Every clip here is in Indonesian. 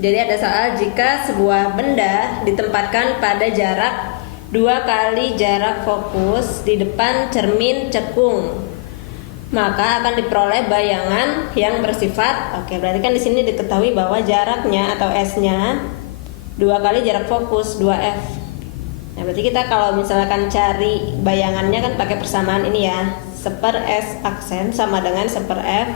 Jadi ada soal jika sebuah benda ditempatkan pada jarak 2 kali jarak fokus di depan cermin cekung, maka akan diperoleh bayangan yang bersifat, oke, berarti kan di sini diketahui bahwa jaraknya atau S-nya 2 kali jarak fokus 2F. Nah, berarti kita kalau misalkan cari bayangannya kan pakai persamaan ini ya. 1/S aksen sama dengan 1/F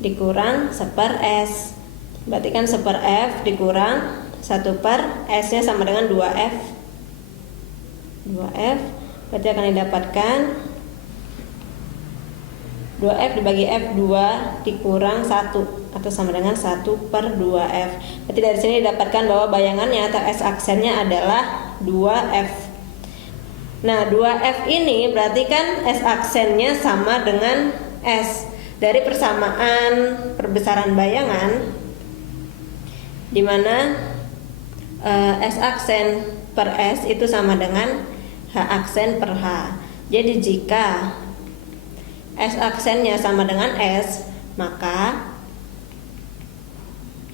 dikurang 1/S. Berarti kan 1/F dikurang 1/S nya sama dengan 2F. 2F berarti akan didapatkan 2F dibagi F2 dikurang 1 atau sama dengan 1/2F. Berarti dari sini didapatkan bahwa bayangannya atau S aksennya adalah 2F. Nah, 2F ini berarti kan S aksennya sama dengan S. Dari persamaan perbesaran bayangan di mana S aksen per S itu sama dengan H aksen per H. Jadi jika S aksennya sama dengan S, maka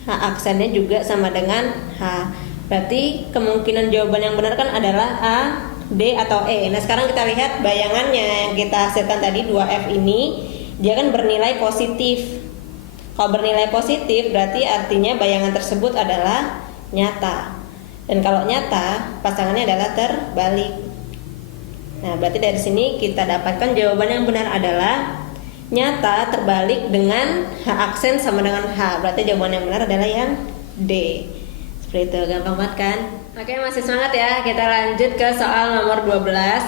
H aksennya juga sama dengan H. Berarti kemungkinan jawaban yang benar kan adalah A, D, atau E. Nah, sekarang kita lihat bayangannya yang kita hasilkan tadi 2F ini, dia kan bernilai positif. Kalau bernilai positif berarti artinya bayangan tersebut adalah nyata. Dan kalau nyata, pasangannya adalah terbalik. Nah, berarti dari sini kita dapatkan jawaban yang benar adalah nyata terbalik dengan H aksen sama dengan H. Berarti jawaban yang benar adalah yang D. Seperti itu, gampang banget kan? Oke, masih semangat ya. Kita lanjut ke soal nomor 12.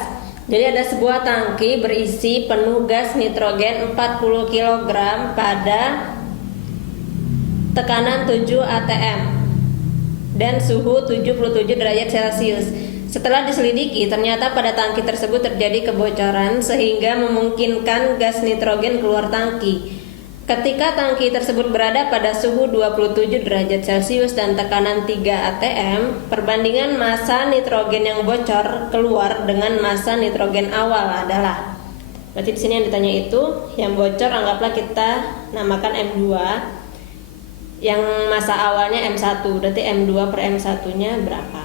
Jadi ada sebuah tangki berisi penuh gas nitrogen 40 kg pada tekanan 7 atm dan suhu 77 derajat Celcius. Setelah diselidiki, ternyata pada tangki tersebut terjadi kebocoran sehingga memungkinkan gas nitrogen keluar tangki. Ketika tangki tersebut berada pada suhu 27 derajat Celcius dan tekanan 3 atm, perbandingan massa nitrogen yang bocor keluar dengan massa nitrogen awal adalah. Berarti di sini yang ditanya itu, yang bocor anggaplah kita namakan M2. Yang massa awalnya M1, berarti M2 per M1-nya berapa?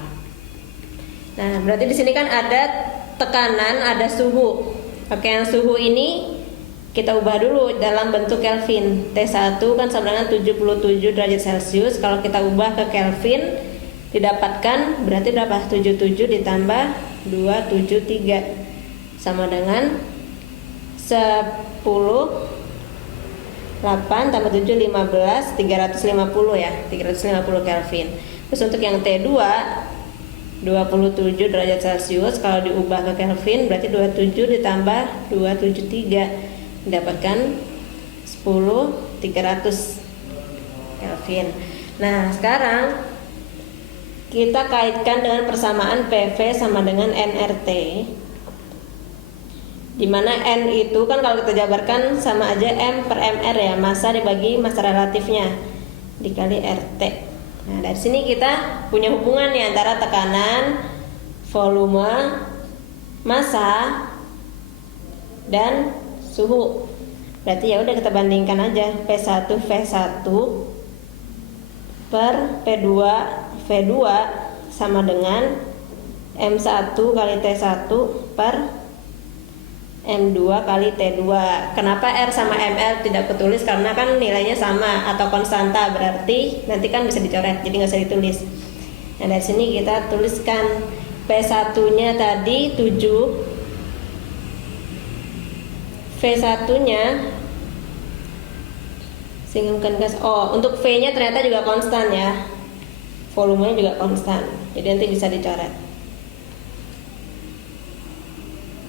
Nah, berarti di sini kan ada tekanan, ada suhu. Oke, yang suhu ini kita ubah dulu dalam bentuk Kelvin. T1 kan sama dengan 77 derajat Celcius. Kalau kita ubah ke Kelvin, didapatkan berarti berapa? 77 ditambah 273 sama dengan 10 8 tambah 7 15 350 ya, 350 Kelvin. Terus untuk yang T2 27 derajat Celcius, kalau diubah ke Kelvin berarti 27 ditambah 273 mendapatkan 10 300 Kelvin. Nah, sekarang kita kaitkan dengan persamaan PV sama dengan nRT, dimana N itu kan kalau kita jabarkan sama aja M per MR ya, massa dibagi massa relatifnya dikali RT. Nah, dari sini kita punya hubungan nih antara tekanan, volume, massa, dan suhu. Berarti ya udah kita bandingkan aja P1 V1 per P2 V2 sama dengan M1 kali T1 per M2 kali T2. Kenapa R sama ML tidak ketulis? Karena kan nilainya sama atau konstanta, berarti nanti kan bisa dicoret, jadi nggak usah ditulis. Nah, dari sini kita tuliskan P1 nya tadi 7, V1 nya singkirkan gas. Oh, untuk V nya ternyata juga konstan ya, volumenya juga konstan, jadi nanti bisa dicoret.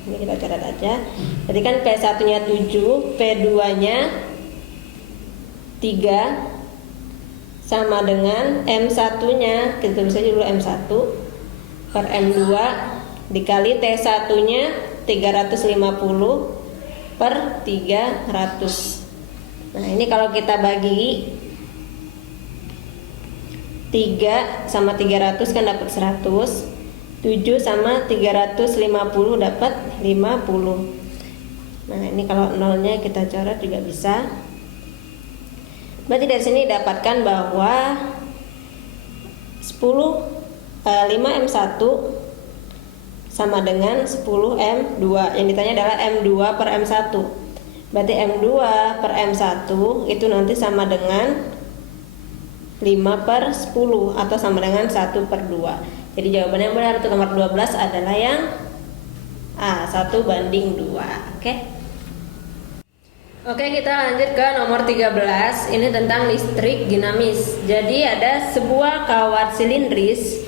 Ini kita coret aja. Jadi kan P1 nya 7, P2 nya 3 sama dengan M1 nya, kita tulis aja dulu M1 per M2 dikali T1 nya 350 per 300. Nah, ini kalau kita bagi 3 sama 300 kan dapat 100. 7 sama 350 dapat 50. Nah, ini kalau nolnya kita coret juga bisa. Berarti dari sini dapatkan bahwa 5M1 sama dengan 10M2. Yang ditanya adalah M2 per M1. Berarti M2 per M1 itu nanti sama dengan 5 per 10 atau sama dengan 1 per 2. Jadi jawaban yang benar untuk nomor 12 adalah yang A, 1:2. Oke, kita lanjut ke nomor 13. Ini tentang listrik dinamis. Jadi ada sebuah kawat silindris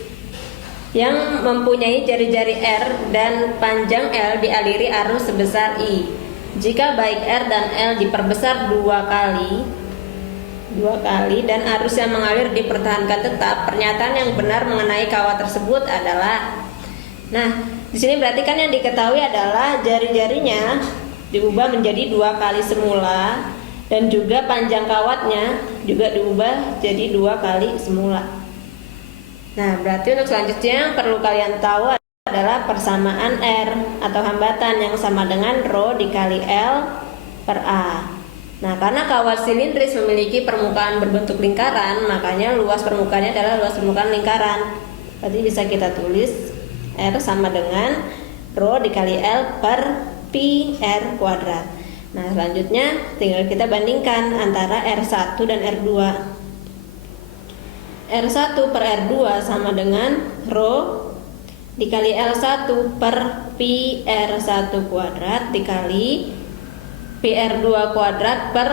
yang mempunyai jari-jari R dan panjang L dialiri arus sebesar I. Jika baik R dan L diperbesar dua kali dan arus yang mengalir dipertahankan tetap, pernyataan yang benar mengenai kawat tersebut adalah. Nah, di sini berarti kan yang diketahui adalah jari-jarinya diubah menjadi dua kali semula, dan juga panjang kawatnya juga diubah jadi dua kali semula. Nah, berarti untuk selanjutnya yang perlu kalian tahu adalah persamaan R atau hambatan yang sama dengan Rho dikali L per A. Nah, karena kawat silindris memiliki permukaan berbentuk lingkaran, makanya luas permukaannya adalah luas permukaan lingkaran. Berarti bisa kita tulis R sama dengan Rho dikali L per pi R kuadrat. Nah, selanjutnya tinggal kita bandingkan antara R1 dan R2. R1 per R2 sama dengan Rho dikali L1 per pi R1 kuadrat dikali pi R2 kuadrat per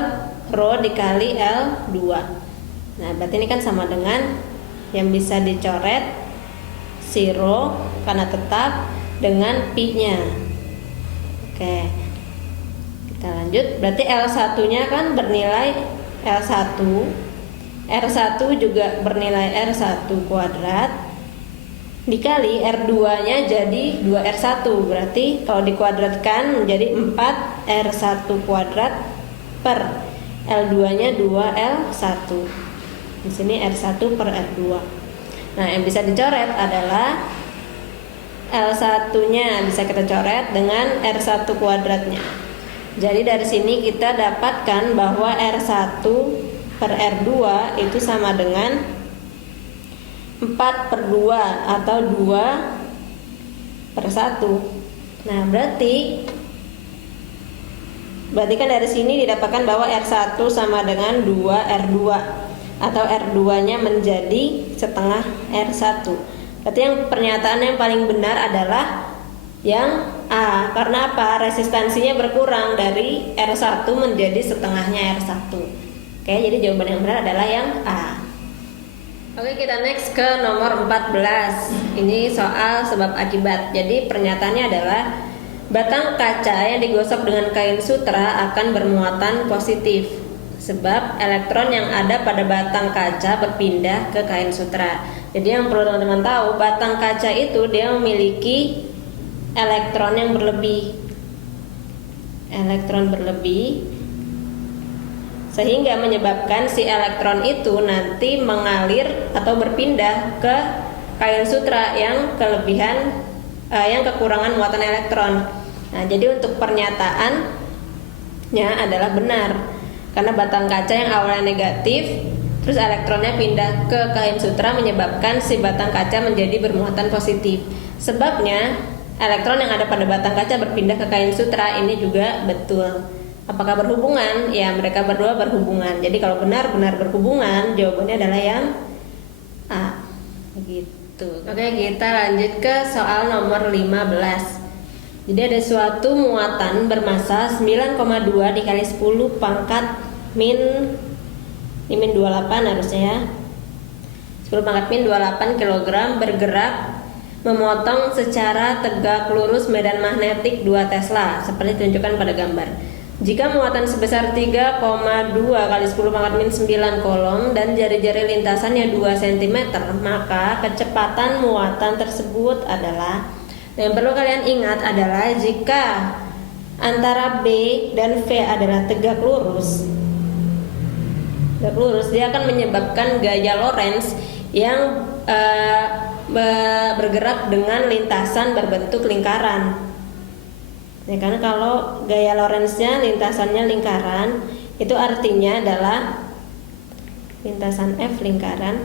Rho dikali L2. Nah, berarti ini kan sama dengan yang bisa dicoret si Rho karena tetap dengan pi-nya. Oke, kita lanjut. Berarti L1 nya kan bernilai L1, R1 juga bernilai R1 kuadrat dikali R2 nya jadi 2R1. Berarti kalau dikuadratkan menjadi 4R1 kuadrat per L2 nya 2L1. Di sini R1 per R2. Nah, yang bisa dicoret adalah L1 nya bisa kita coret dengan R1 kuadratnya. Jadi dari sini kita dapatkan bahwa R1 per R2 itu sama dengan 4 per 2 atau 2 per 1. Nah, berarti kan dari sini didapatkan bahwa R1 sama dengan 2R2 atau R2 nya menjadi setengah R1. Berarti yang pernyataan yang paling benar adalah yang A. Karena apa? Resistansinya berkurang dari R1 menjadi setengahnya R1. Oke, jadi jawaban yang benar adalah yang A. Oke, kita next ke nomor 14. Ini soal sebab akibat. Jadi pernyataannya adalah batang kaca yang digosok dengan kain sutra akan bermuatan positif, sebab elektron yang ada pada batang kaca berpindah ke kain sutra. Jadi yang perlu teman-teman tahu, batang kaca itu dia memiliki elektron yang berlebih. Elektron berlebih sehingga menyebabkan si elektron itu nanti mengalir atau berpindah ke kain sutra yang kekurangan muatan elektron. Nah, jadi untuk pernyataannya adalah benar. Karena batang kaca yang awalnya negatif, terus elektronnya pindah ke kain sutra menyebabkan si batang kaca menjadi bermuatan positif. Sebabnya elektron yang ada pada batang kaca berpindah ke kain sutra ini juga betul. Apakah berhubungan? Ya, mereka berdua berhubungan. Jadi kalau benar-benar berhubungan, jawabannya adalah yang A. Begitu. Oke, kita lanjut ke soal nomor 15. Jadi ada suatu muatan bermassa 9,2 dikali 10 pangkat min 28 harusnya ya. 10 pangkat min 28 kg bergerak memotong secara tegak lurus medan magnetik 2 Tesla seperti ditunjukkan pada gambar. Jika muatan sebesar 3,2 kali 10 pangkat min 9 kolom dan jari-jari lintasannya 2 cm, maka kecepatan muatan tersebut adalah, yang perlu kalian ingat adalah jika antara B dan V adalah tegak lurus, dia akan menyebabkan gaya Lorentz yang bergerak dengan lintasan berbentuk lingkaran. Ya, karena kalau gaya Lorentz-nya lintasannya lingkaran, itu artinya adalah lintasan F lingkaran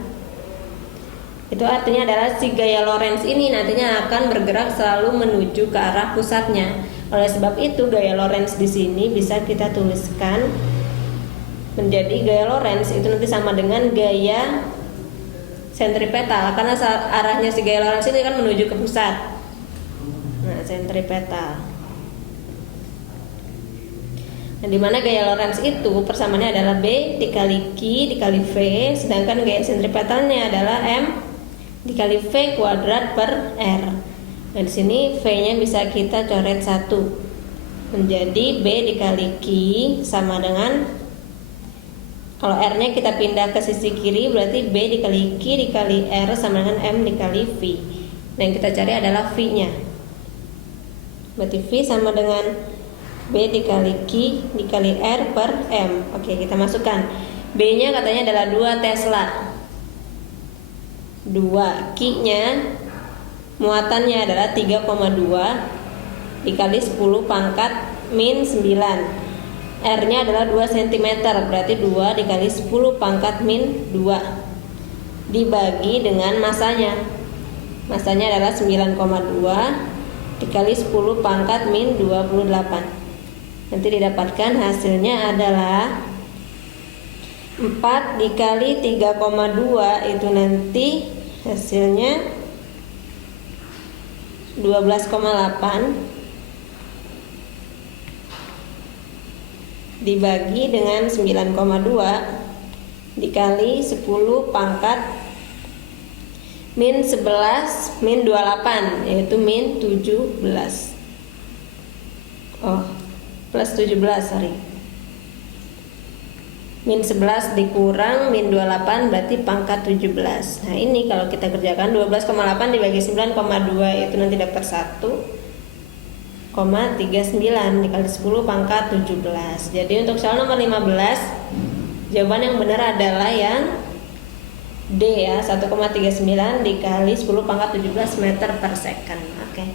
Itu artinya adalah si gaya Lorentz ini nantinya akan bergerak selalu menuju ke arah pusatnya. Oleh sebab itu gaya Lorentz di sini bisa kita tuliskan menjadi gaya Lorentz itu nanti sama dengan gaya sentripetal, karena arahnya si gaya Lorentz ini kan menuju ke pusat. Nah, sentripetal. Nah, dimana gaya Lorentz itu persamaannya adalah B dikali Q dikali V, sedangkan gaya sentripetalnya adalah M dikali V kuadrat per R. Nah, di sini V-nya bisa kita coret 1 menjadi B dikali Q sama dengan, kalau R-nya kita pindah ke sisi kiri berarti B dikali Q dikali R sama dengan M dikali V. Nah, yang kita cari adalah V-nya. Berarti V sama dengan B dikali Q dikali R per M. Oke, kita masukkan. B-nya katanya adalah 2 Tesla. 2 Q-nya muatannya adalah 3,2 dikali 10 pangkat min 9. R-nya adalah 2 cm, berarti 2 dikali 10 pangkat min 2 dibagi dengan masanya. Masanya adalah 9,2 dikali 10 pangkat min 28. Nanti didapatkan hasilnya adalah 4 dikali 3,2 itu nanti hasilnya 12,8 dibagi dengan 9,2 dikali 10 pangkat min 11 min 28 yaitu min 17. Plus 17, sorry. Min 11 dikurang min 28 berarti pangkat 17. Nah, ini kalau kita kerjakan 12,8 dibagi 9,2 itu nanti dapat 1,39 dikali 10 pangkat 17. Jadi untuk soal nomor 15 jawaban yang benar adalah yang D ya, 1,39 dikali 10 pangkat 17 meter per second. Oke.